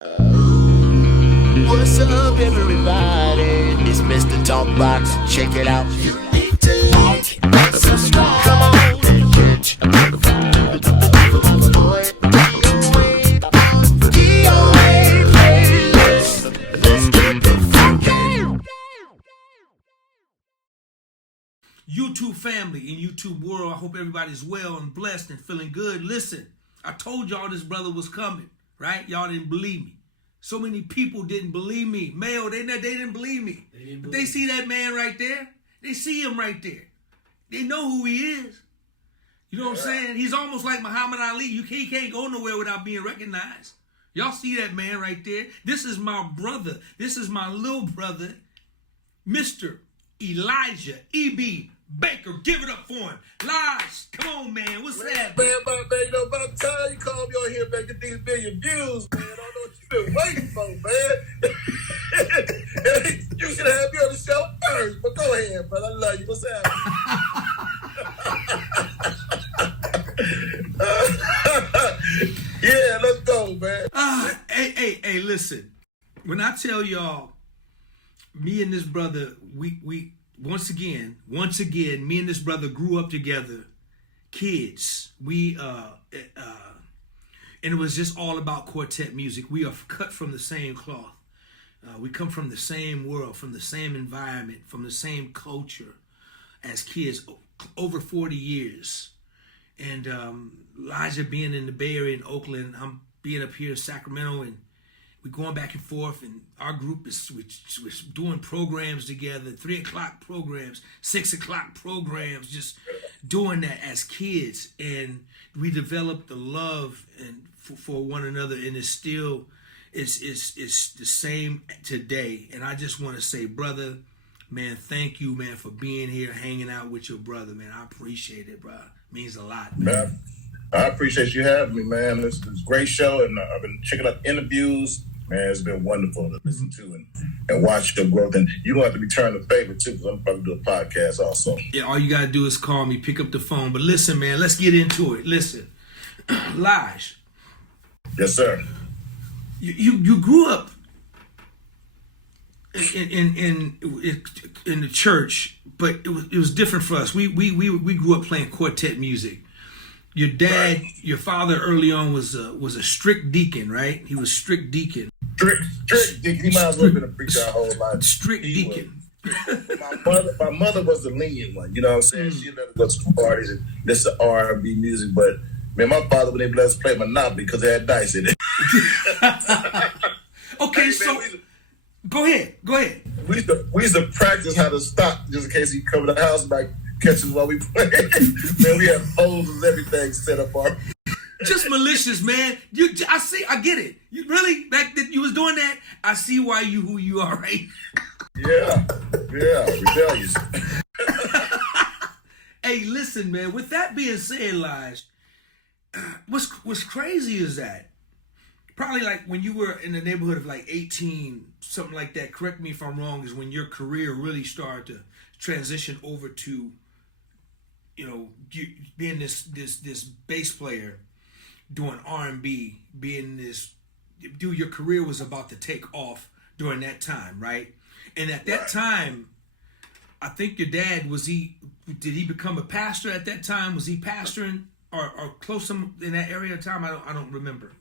What's up, everybody? It's Mr. Talkbox. Check it out. You need to like and subscribe. Come on and catch a motherfucker. DOA playlist. Let's get the fucking YouTube family and YouTube world, I hope everybody's well and blessed and feeling good. Listen, I told y'all this brother was coming, right? Y'all didn't believe me. So many people didn't believe me. Mayo, they didn't believe me. But they see that man right there. They see him right there. They know who he is. You know what I'm saying? He's almost like Muhammad Ali. He can't go nowhere without being recognized. Y'all see that man right there? This is my brother. This is my little brother, Mr. Elijah E.B. Baker. Give it up for him. Lige, come on, man. What's that? Man, you know, by the time you come on here back at these million views, man, I don't know what you've been waiting for, man. You should have me on the show first, but go ahead, brother. I love you. What's happening? Yeah, let's go, man. Hey, listen. When I tell y'all, me and this brother, we once again, me and this brother grew up together, kids. And it was just all about quartet music. We are cut from the same cloth. We come from the same world, from the same environment, from the same culture as kids, over 40 years. And Elijah being in the Bay Area in Oakland, I'm being up here in Sacramento, and we're going back and forth, and our group is we're doing programs together, 3 o'clock programs, 6 o'clock programs, just doing that as kids. And we developed the love and for one another, and it's still it's the same today. And I just want to say, brother, man, thank you, man, for being here, hanging out with your brother, man. I appreciate it, bro. It means a lot, man. I appreciate you having me, man. It's a great show, and I've been checking out interviews. Man, it's been wonderful to listen to and watch your growth. And you don't have to be turning the favor, too, because I'm about to do a podcast also. Yeah, all you got to do is call me, pick up the phone. But listen, man, let's get into it. Listen, Lige. Yes, sir. You grew up in the church, but it was different for us. We grew up playing quartet music. Your dad, right. Your father early on was a strict deacon, right? He was strict deacon. Strict deacon. He might as well have been a preacher our whole life. Strict deacon. My mother was the lenient one. You know what I'm saying? She let us go to parties and listen to R&B music. But man, my father would let us play Monopoly because they had dice in it. Okay, hey, so man, go ahead. We used to practice how to stop just in case he come to the house and like catch us while we play. Man, we have holes and everything set up. Just malicious, man. I get it. You really back then you was doing that. I see why you who you are, right? Yeah, rebellious. Hey, listen, man. With that being said, Lige, what's crazy is that probably like when you were in the neighborhood of like 18, something like that. Correct me if I'm wrong. Is when your career really started to transition over to, you know, being this bass player, doing R&B, your career was about to take off during that time, right? And at that time, I think your dad, did he become a pastor at that time? Was he pastoring or close in that area of time? I don't remember.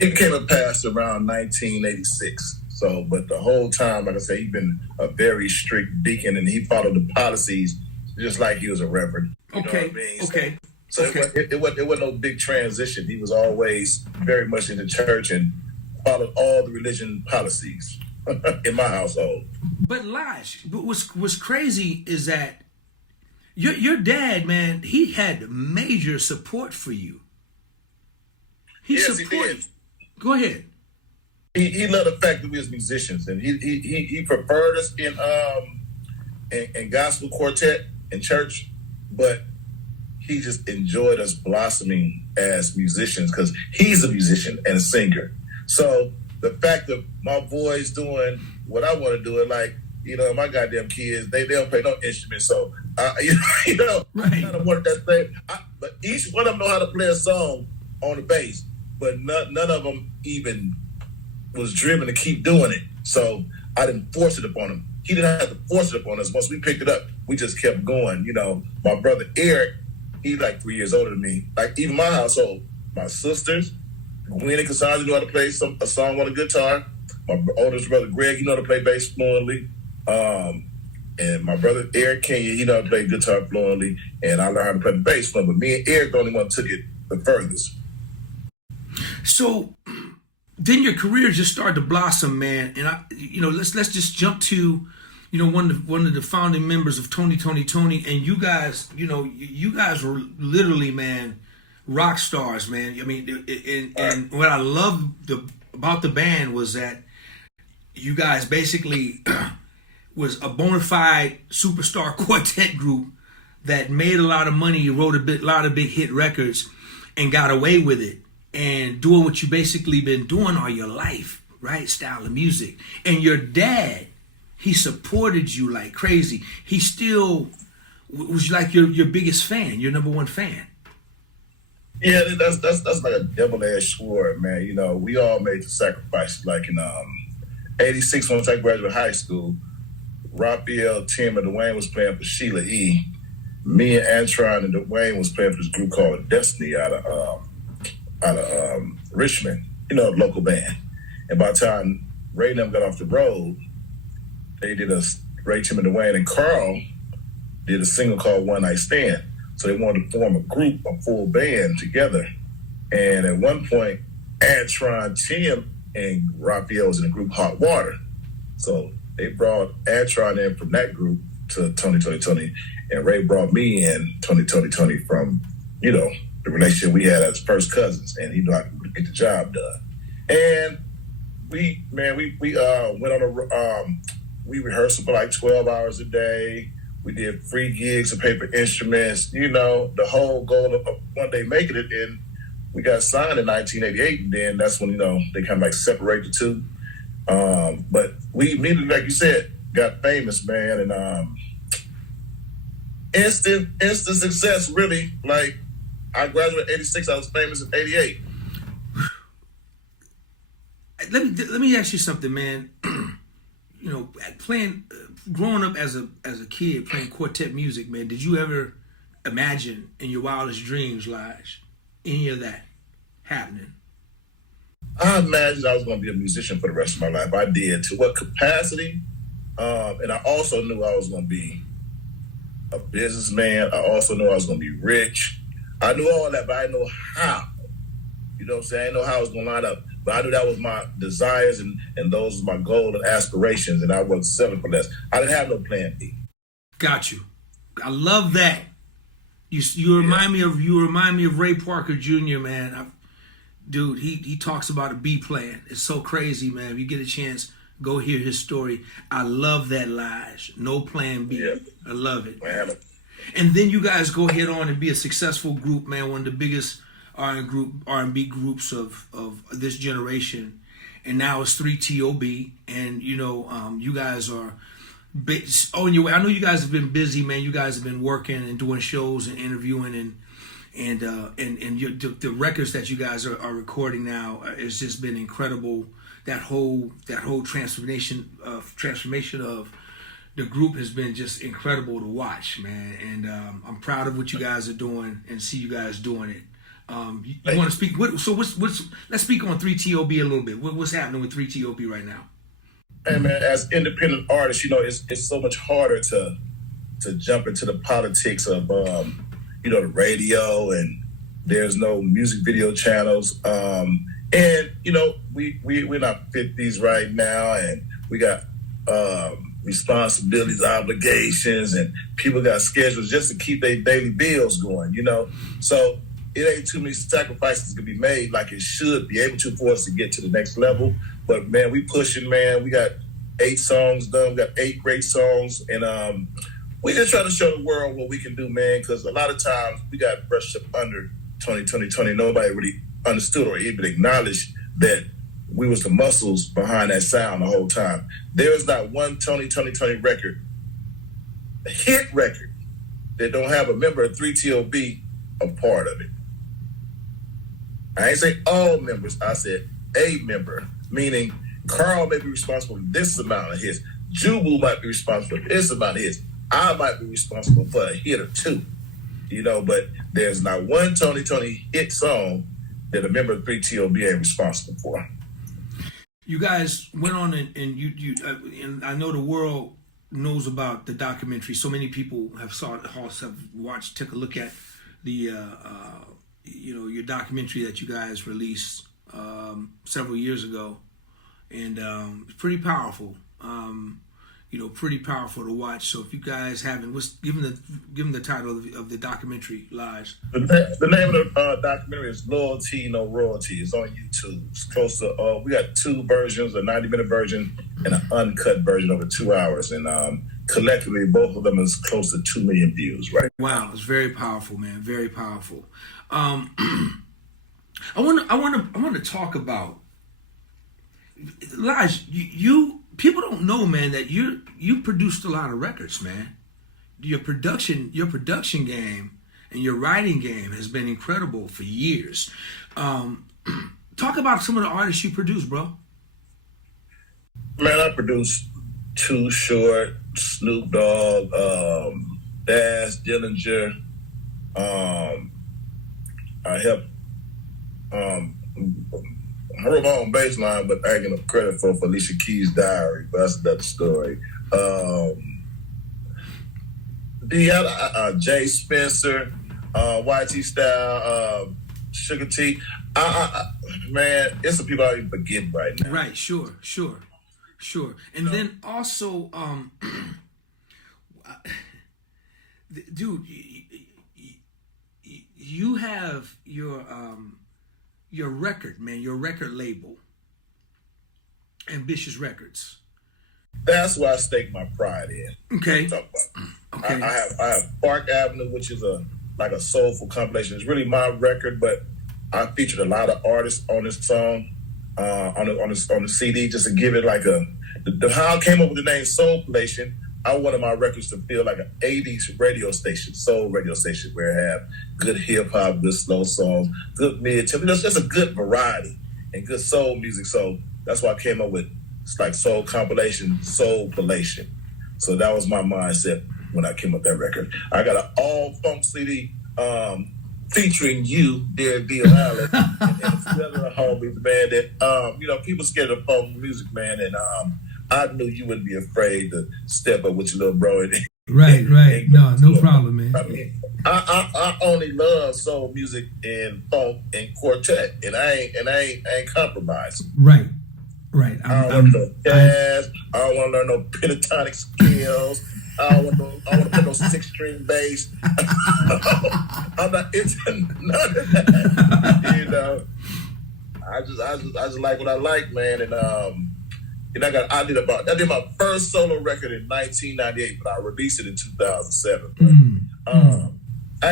He became a pastor around 1986. So, but the whole time, like I said, he's been a very strict deacon, and he followed the policies just like he was a reverend. You know what I mean? Okay. So it wasn't no big transition. He was always very much in the church and followed all the religion policies in my household. But Lige, what's crazy is that your dad, man, he had major support for you. Yes, he did. Go ahead. He loved the fact that we was musicians, and he preferred us in gospel quartet in church, but he just enjoyed us blossoming as musicians because he's a musician and a singer. So the fact that my boys doing what I want to do, and like, you know, my goddamn kids, they don't play no instrument. So you know, right. I kind of wanted that thing. But each one of them know how to play a song on the bass, but none of them even was driven to keep doing it. So I didn't force it upon him. He didn't have to force it upon us. Once we picked it up, we just kept going. You know, my brother Eric, he's like 3 years older than me. Like even my household, my sisters, Gwen and Cassandra knew how to play a song on a guitar. My oldest brother Greg, he know how to play bass fluently. And my brother Eric Kenya, he know how to play guitar fluently. And I learned how to play the bass fluently. But me and Eric the only one took it the furthest. So then your career just started to blossom, man. And let's just jump to, one of the founding members of Tony, and you guys, you guys were literally, man, rock stars, man. I mean, and what I love about the band was that you guys basically was a bona fide superstar quartet group that made a lot of money. You wrote a lot of big hit records and got away with it and doing what you basically been doing all your life, right? Style of music. And your dad, he supported you like crazy. He still was like your biggest fan, your number one fan. Yeah, that's like a double-edged sword, man. You know, we all made the sacrifice. Like in '86, once I graduated high school, Raphael, Tim, and Dwayne was playing for Sheila E. Me and Antron and Dwayne was playing for this group called Destiny out of Richmond, local band. And by the time Ray and them got off the road, they did Ray, Tim, and Dwayne and Carl did a single called One Night Stand. So they wanted to form a group, a full band together. And at one point, Antron, Tim, and Raphael was in a group Hot Water. So they brought Antron in from that group to Tony, and Ray brought me in Tony from, the relationship we had as first cousins, and he knew I could get the job done. And we went on we rehearsed for like 12 hours a day. We did free gigs and paper instruments, the whole goal of one day making it. And we got signed in 1988, and then that's when, they kind of like separate the two. But we immediately, like you said, got famous, man, and instant success, really. Like, I graduated in '86, I was famous in '88. Let me ask you something, man. Growing up as a kid playing quartet music, man, did you ever imagine in your wildest dreams, Lige, any of that happening? I imagined I was going to be a musician for the rest of my life. I did. To what capacity? And I also knew I was going to be a businessman. I also knew I was going to be rich. I knew all that, but I didn't know how. You know what I'm saying? I didn't know how it was going to line up. But I knew that was my desires and those were my goals and aspirations, and I wasn't settling for less. I didn't have no plan B. Got you. I love that. You remind me of Ray Parker Jr., man. Dude, he talks about a B plan. It's so crazy, man. If you get a chance, go hear his story. I love that, Lige. No plan B. Yeah. I love it. Man. And then you guys go head on and be a successful group, man. One of the biggest R&B groups of this generation. And now it's 3TOB. And, you guys are on your way. I know you guys have been busy, man. You guys have been working and doing shows and interviewing and the records that you guys are recording now has just been incredible. That whole transformation of the group has been just incredible to watch, man. And I'm proud of what you guys are doing and see you guys doing it. You want to speak? Let's speak on 3TOB a little bit. What's happening with 3TOB right now? Hey man, as independent artists, it's so much harder to jump into the politics of the radio, and there's no music video channels. And we're not 50s right now, and we got responsibilities, obligations, and people got schedules just to keep their daily bills going. So it ain't too many sacrifices to be made like it should be able to for us to get to the next level. But man, we pushing, man. We got 8 songs done. We got 8 great songs, and we just trying to show the world what we can do, man. Because a lot of times we got brushed up under 2020. Nobody really understood or even acknowledged that we was the muscles behind that sound the whole time. There is not one Tony record, a hit record, that don't have a member of 3TOB a part of it. I ain't say all members. I said a member meaning Carl may be responsible for this amount of hits. Jubu might be responsible for this amount of hits. I might be responsible for a hit or two, but there's not one Tony hit song that a member of 3TOB ain't responsible for. You guys went on and I know the world knows about the documentary. So many people have watched, took a look at the your documentary that you guys released several years ago, and it's pretty powerful. Pretty powerful to watch. So if you guys haven't, give them the title of the documentary, Lige. The name of the documentary is Loyalty No Royalty. It's on YouTube. It's close to we got two versions, a 90-minute version and an uncut version over 2 hours, and collectively both of them is close to 2 million views. Right? Wow, it's very powerful, man. Very powerful. I want to talk about Lige. You people don't know, man, that you produced a lot of records, man. Your production game and your writing game has been incredible for years. Talk about some of the artists you produced, bro. Man, I produced Too Short, Snoop Dogg, Dash, Dillinger. I helped. I wrote my own bass line, but I get no credit for Alicia Keys' Diary, but that's another story. Jay Spencer, YT Style, Sugar T. Man, it's the people I even forget right now. Right, sure. And then also, dude, you have your record, man, your record label, Ambitious Records. That's where I stake my pride in. Okay. Okay. I have Park Avenue, which is like a soulful compilation. It's really my record, but I featured a lot of artists on this song, on the CD, just to give it like how I came up with the name Soulflation. I wanted my records to feel like an 80s radio station, soul radio station, where it have good hip hop, good slow songs, good mid-tempo. Just a good variety and good soul music. So that's why I came up with it's like soul compilation, Soulflation. So that was my mindset when I came up with that record. I got an all funk CD featuring you, dear Allen, and a few other homies, man. That people scared of funk music, man, and I knew you wouldn't be afraid to step up with your little bro. Right. No problem, man. I mean, I only love soul music and funk and quartet, and I ain't compromising. Right. I don't want no jazz. I don't want to learn no pentatonic scales. I don't want to play no 6-string bass. I'm not into none of that. I just like what I like, man, and I did my first solo record in 1998, but I released it in 2007. I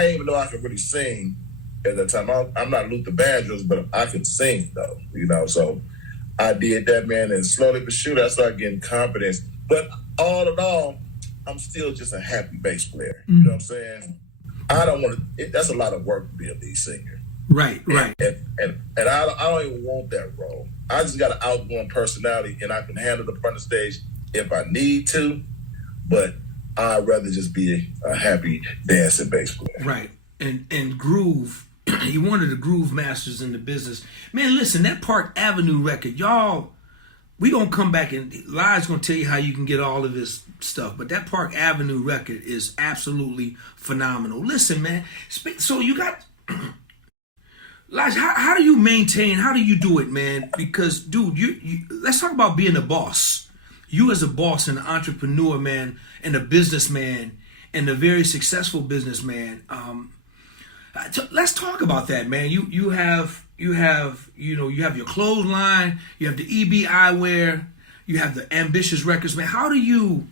didn't even know I could really sing at that time. I'm not Luther Vandross, but I could sing though, so I did that, man, and slowly but surely I started getting confidence. But all in all, I'm still just a happy bass player. You know what I'm saying? I don't want to. That's a lot of work to be a lead singer. Right. And I don't even want that role. I just got an outgoing personality, and I can handle the front of the stage if I need to. But I'd rather just be a happy dancing bass player. Right. And groove. You one of the groove masters in the business. Man, listen, that Park Avenue record, y'all, we gonna come back and Live's gonna tell you how you can get all of this stuff. But that Park Avenue record is absolutely phenomenal. Listen, man. So you got Lige, how do you maintain? How do you do it, man? Because, dude, you let's talk about being a boss. You as a boss and an entrepreneur, man, and a businessman, and a very successful businessman. Let's talk about that, man. You have your clothesline, you have the EB eyewear, you have the Ambitious Records, man. How do you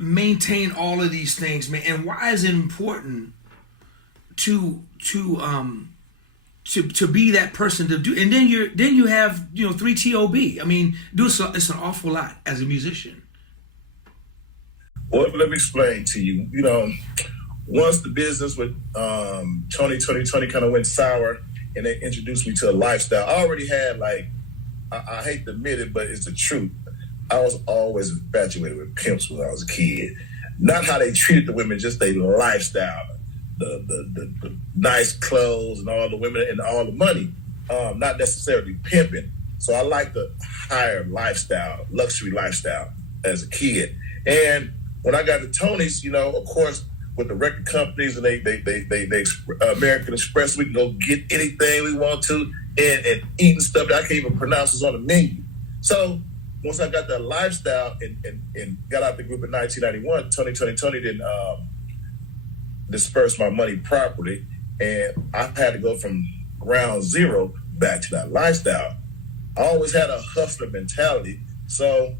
maintain all of these things, man? And why is it important to be that person to do? And then you have 3TOB. I mean, it's an awful lot as a musician. Well, let me explain to you. Once the business with Tony kind of went sour, and they introduced me to a lifestyle. I already had I hate to admit it, but it's the truth. I was always infatuated with pimps when I was a kid. Not how they treated the women, just their lifestyle. The nice clothes and all the women and all the money. Not necessarily pimping. So I like the higher lifestyle, luxury lifestyle as a kid. And when I got to Tony's, of course, with the record companies and they American Express, we can go get anything we want to and eating stuff that I can't even pronounce is on the menu. So once I got that lifestyle and got out the group in 1991, Tony didn't disperse my money properly, and I had to go from ground zero back to that lifestyle. I always had a hustler mentality, so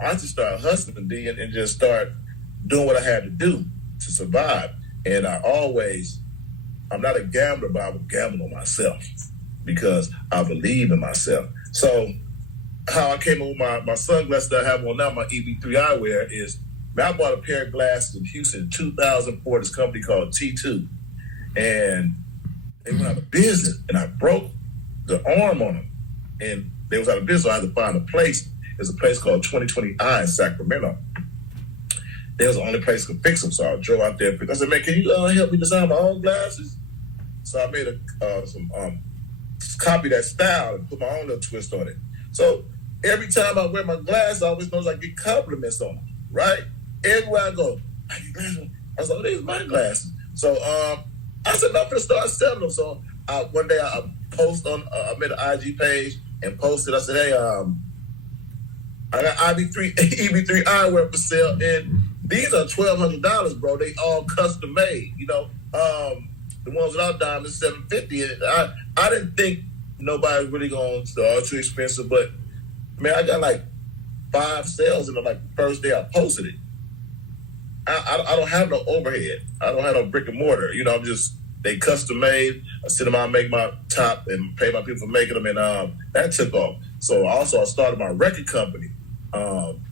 I just started hustling and just start doing what I had to do to survive. And I'm not a gambler, but I would gamble on myself because I believe in myself. So how I came up with my sunglasses that I have on now, my EB3 eyewear, is I bought a pair of glasses in Houston in 2004, this company called T2. And they went out of business, and I broke the arm on them. And they was out of business, so I had to find a place. There's a place called 2020 Eye in Sacramento. They was the only place that could fix them, so I drove out there. I said, man, can you help me design my own glasses? So I made some copy that style and put my own little twist on it. So every time I wear my glasses, I always know I get compliments on them, right? Everywhere I go, I get glasses. I was like, these are my glasses. So I said, I'm going to start selling them. So one day I made an IG page and posted. I said, hey, I got EB3 eyewear for sale, and these are $1,200, bro. They all custom made, the ones without diamonds, $750. And I didn't think nobody really going to too expensive, but man, I got like 5 sales in the first day I posted it. I don't have no overhead. I don't have no brick and mortar. They custom made. I sit them out, make my top, and pay my people for making them, and that took off. So I started my record company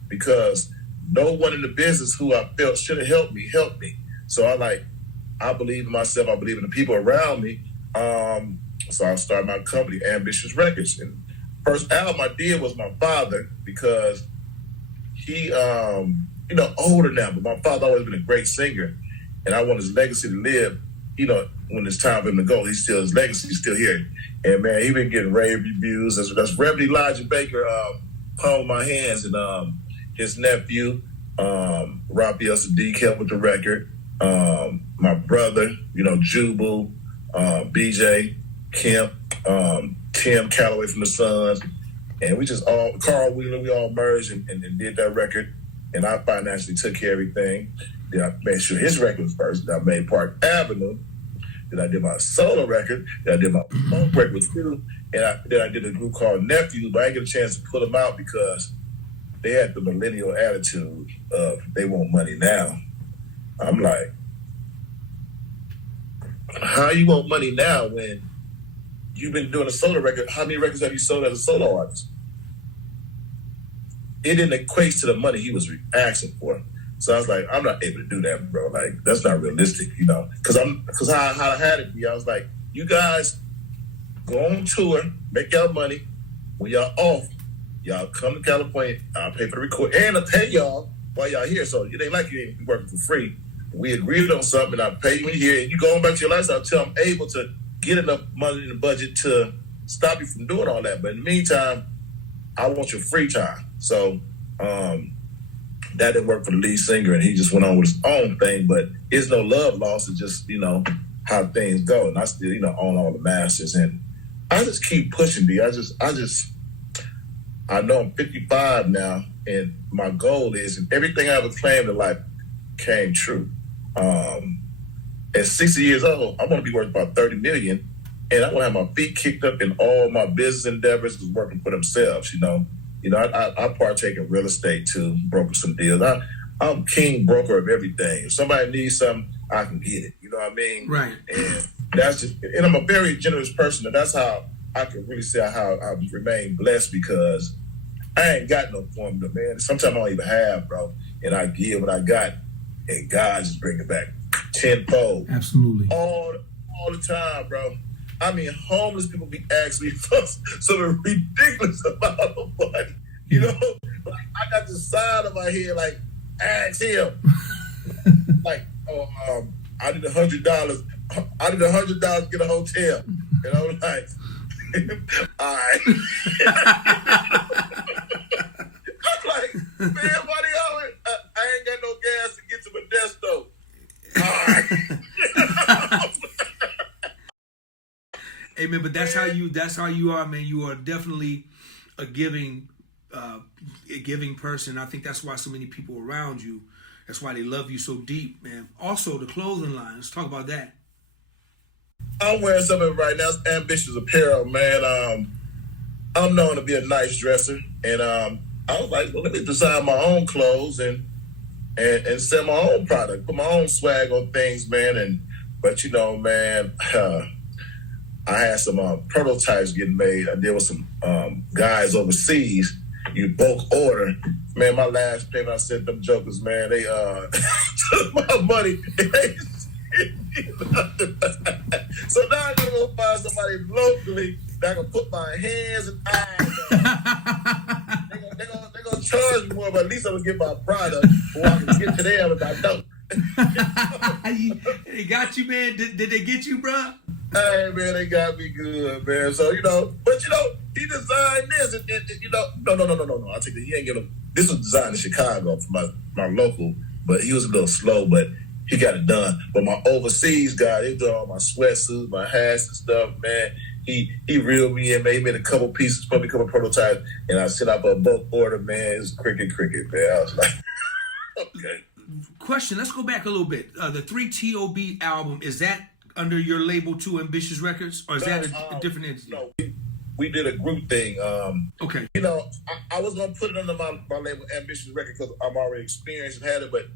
because no one in the business who I felt should have helped me. So I believe in myself. I believe in the people around me. So I started my company, Ambitious Records. And first album I did was my father, because he, older now, but my father always been a great singer, and I want his legacy to live. When it's time for him to go, his legacy is still here. And man, he been getting rave reviews. That's Reverend Elijah Baker, Palm of My Hands, and his nephew, Raphael Sadiq, helped with the record. My brother, Jubal, BJ, Kemp, Tim Calloway from the Suns, and we just Carl Wheeler, we all merged and did that record. And I financially took care of everything. Then I made sure his record was first. Then I made Park Avenue. Then I did my solo record. Then I did my own record too. And then I did a group called Nephew, but I didn't get a chance to put them out because they had the millennial attitude of they want money now. I'm like, how you want money now when you've been doing a solo record? How many records have you sold as a solo artist? It didn't equate to the money he was asking for. So I was like, I'm not able to do that, bro. Like, that's not realistic, Because how I had it be, I was like, you guys go on tour, make y'all money. When y'all off, y'all come to California, I'll pay for the record, and I'll pay y'all while y'all here. So it ain't like you ain't working for free. We agreed on something, and I pay you when you're here, and you go on back to your lifestyle until I'm able to get enough money in the budget to stop you from doing all that. But in the meantime, I want your free time. So that didn't work for the lead singer, and he just went on with his own thing. But it's no love lost. It's just, how things go. And I still, own all the masters. And I just keep pushing, D. I know I'm 55 now, and my goal is, and everything I ever claimed in life came true. At 60 years old, I want to be worth about $30 million, and I want to have my feet kicked up in all my business endeavors, was working for themselves, I partake in real estate too, broker some deals. I'm king broker of everything. If somebody needs something, I can get it. You know what I mean? Right. And and I'm a very generous person, and that's how I can really say how I remain blessed, because I ain't got no formula, man. Sometimes I don't even have, bro. And I give what I got, and God just bring it back tenfold. Absolutely. All the time, bro. I mean, homeless people be asking me for some ridiculous amount of money. You know, like I got the sign of my head like, ask him. Like, I need $100. I need $100 to get a hotel. And I'm like, all right. I'm like, man, why they always? I ain't got no gas to get to Modesto. All right. Hey man, but that's how you are, man. You are definitely a giving person. I think that's why so many people around you. That's why they love you so deep, man. Also, the clothing line. Let's talk about that. I'm wearing something right now. It's Ambitious Apparel, man. I'm known to be a nice dresser, and I was like, well, let me design my own clothes and sell my own product, put my own swag on things, man. But you know, man, I had some prototypes getting made. I did with some guys overseas. You bulk order, man. My last payment, I sent them jokers, man. They took my money. So now I gotta go find somebody locally that can put my hands and eyes on. They're gonna charge me more, but at least I'm gonna get my product or I can get to them if I don't. They got you, man. Did they get you, bro? Hey, man, they got me good, man. So, but he designed this, and no. I take it. He ain't get him. This was designed in Chicago for my local, but he was a little slow, but he got it done. But my overseas guy, they do all my sweatsuits, my hats and stuff, man. He reeled me in, man. He made a couple pieces, probably a couple prototypes, and I sent out a bulk order, man. It was cricket, man. I was like, okay. Question, let's go back a little bit. The 3TOB album, is that under your label too, Ambitious Records, or is that a different entity? No, we did a group thing. Okay. I was gonna put it under my label Ambitious Records because I'm already experienced and had it, but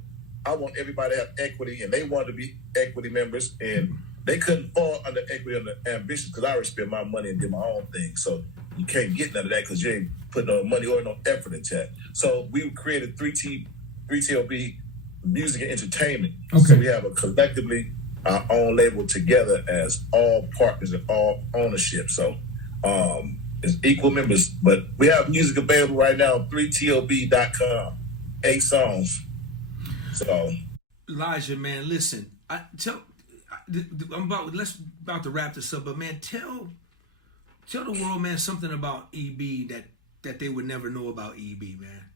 I want everybody to have equity, and they wanted to be equity members, and they couldn't fall under equity under Ambitious because I already spent my money and did my own thing. So you can't get none of that because you ain't put no money or no effort into it. So we created 3TOB Music and Entertainment. Okay. So we have a collectively our own label together as all partners and all ownership. So it's equal members, but we have music available right now on 3tob.com. 8 songs. So Elijah, man, listen. I'm about to wrap this up, but man, tell the world, man, something about EB that they would never know about EB, man.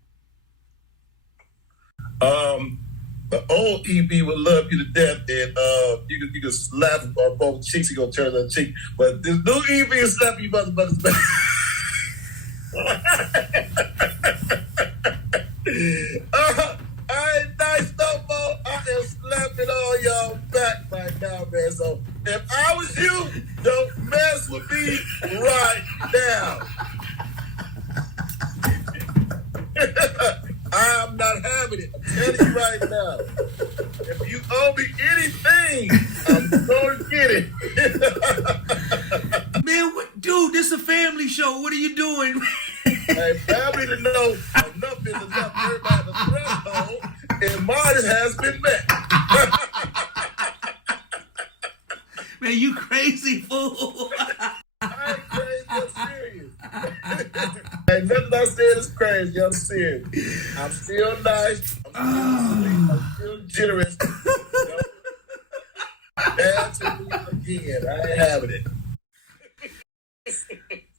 The old EB would love you to death, and you can slap him on both cheeks. He gonna turn the cheek, but this new EB is slapping you motherfuckers back. I ain't nice no more. I am slapping all y'all back right now, man. So if I was you, don't mess with me right now. I'm not having it. I'm telling you right now. If you owe me anything, I'm going to get it. Man, dude, this is a family show. What are you doing? Hey, family to know enough is enough. Everybody the threshold, and mine has been met. Man, you crazy fool. I ain't crazy, I'm serious. Hey, nothing I said is crazy, I'm serious. I'm still nice, I'm still generous. Bad to me again, I ain't having it.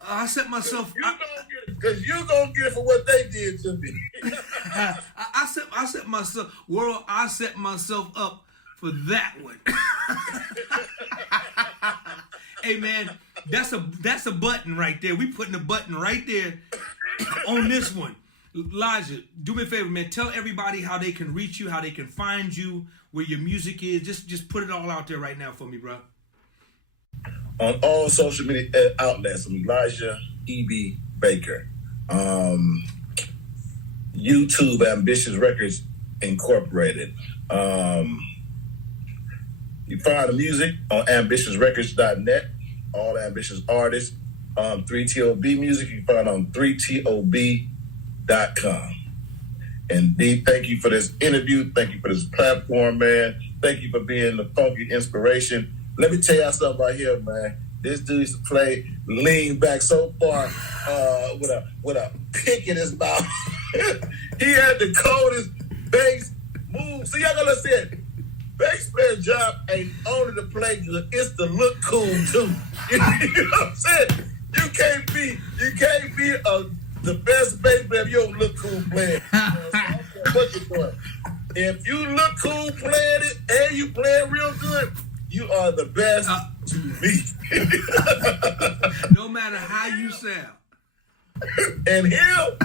I set myself. Because you gonna get it for what they did to me. I set myself. World, I set myself up for that one. Hey man, that's a button right there. We putting a button right there on this one. Elijah, do me a favor, man. Tell everybody how they can reach you, how they can find you, where your music is. Just put it all out there right now for me, bro. On all social media outlets, I'm Elijah E.B. Baker. YouTube, Ambitious Records Incorporated. You find the music on ambitiousrecords.net. All ambitious artists. 3TOB music you find on 3tob.com. And D, thank you for this interview. Thank you for this platform, man. Thank you for being the funky inspiration. Let me tell y'all something right here, man. This dude used to play lean back so far with a pick in his mouth. He had the coldest bass move. So y'all gotta say, bass player job ain't only to play good, it's to look cool too. You know what I'm saying? You can't be the best bass player if you don't look cool playing. You know what I'm saying? What you doing? If you look cool playing it and you playing real good, you are the best to me. No matter how you sound. And him,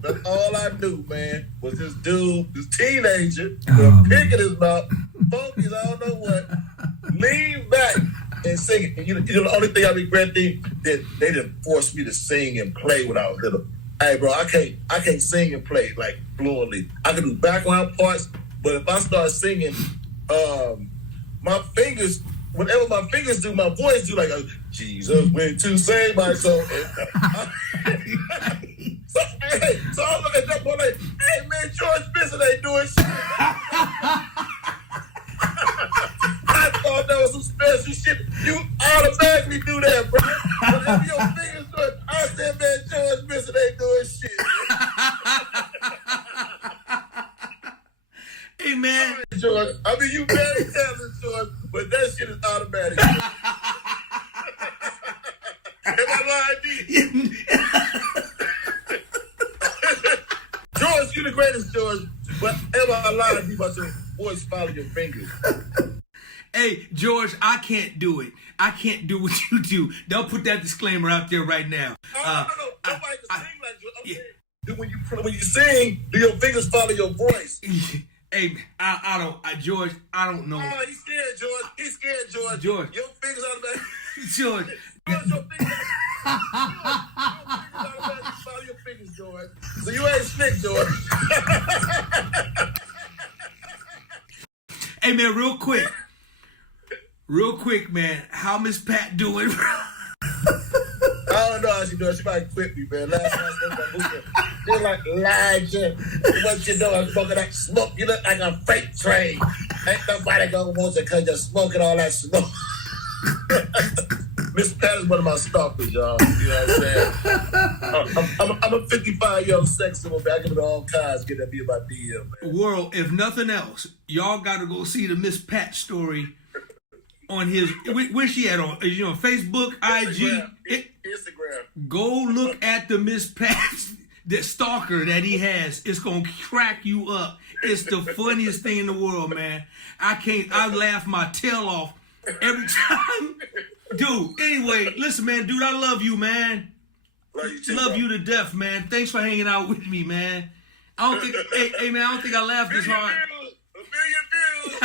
that's all I knew, man, was this dude, this teenager, with a pick in his mouth, funky, I don't know what, lean back and sing it. You know, the only thing I regret that they didn't force me to sing and play when I was little. Hey, bro, I can't sing and play like fluently. I can do background parts, but if I start singing, my fingers, whatever my fingers do, my voice do like Jesus went to save my soul. So I look at that boy like, hey man, George Benson ain't doing shit. I thought that was some special shit. You automatically do that, bro. Whatever your fingers do, I said, man, George Benson ain't doing shit. Hey man, George, I mean you very talented, George, but that shit is automatic. Am I lying, D? George, you the greatest, George. But am I lying about your voice following your fingers? Hey, George, I can't do it. I can't do what you do. Don't put that disclaimer out there right now. No. Nobody can sing like you. Okay. Yeah. When you sing, do your fingers follow your voice? Hey, George, I don't know. Oh, he's scared, George. He's scared, George. George. Your fingers automatic. George. George, your fingers automatic follow your fingers, George. So you ain't slick, George. Hey, man, real quick, man. How Miss Pat doing? I don't know how she doing. She might quit me, man. Last time I was moving. She's like, Elijah, what you doing? Smoking that smoke? You look like a freight train. Ain't nobody gonna want you because you're smoking all that smoke. Miss Pat is one of my stalkers, y'all. You know what I'm saying? I'm a 55-year-old sex symbol, man. I give it all kinds. Get that be about DM, man. World, if nothing else, y'all gotta go see the Miss Pat story on his. Where's she at on? Is she on Facebook, Instagram. IG? Instagram. Go look at the Miss Pat, the stalker that he has. It's gonna crack you up. It's the funniest thing in the world, man. I laugh my tail off every time. Dude, anyway, listen, man, dude, I love you, man. Love you too, love bro. you to death, man. Thanks for hanging out with me, man. I don't think, hey, man, I don't think I laughed this hard. A million views.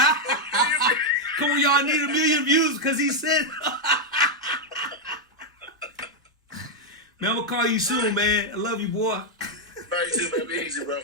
Come on, y'all need 1 million views because he said. Man, I'm gonna call you soon, man. I love you, boy. Love you too, man. Be easy, bro.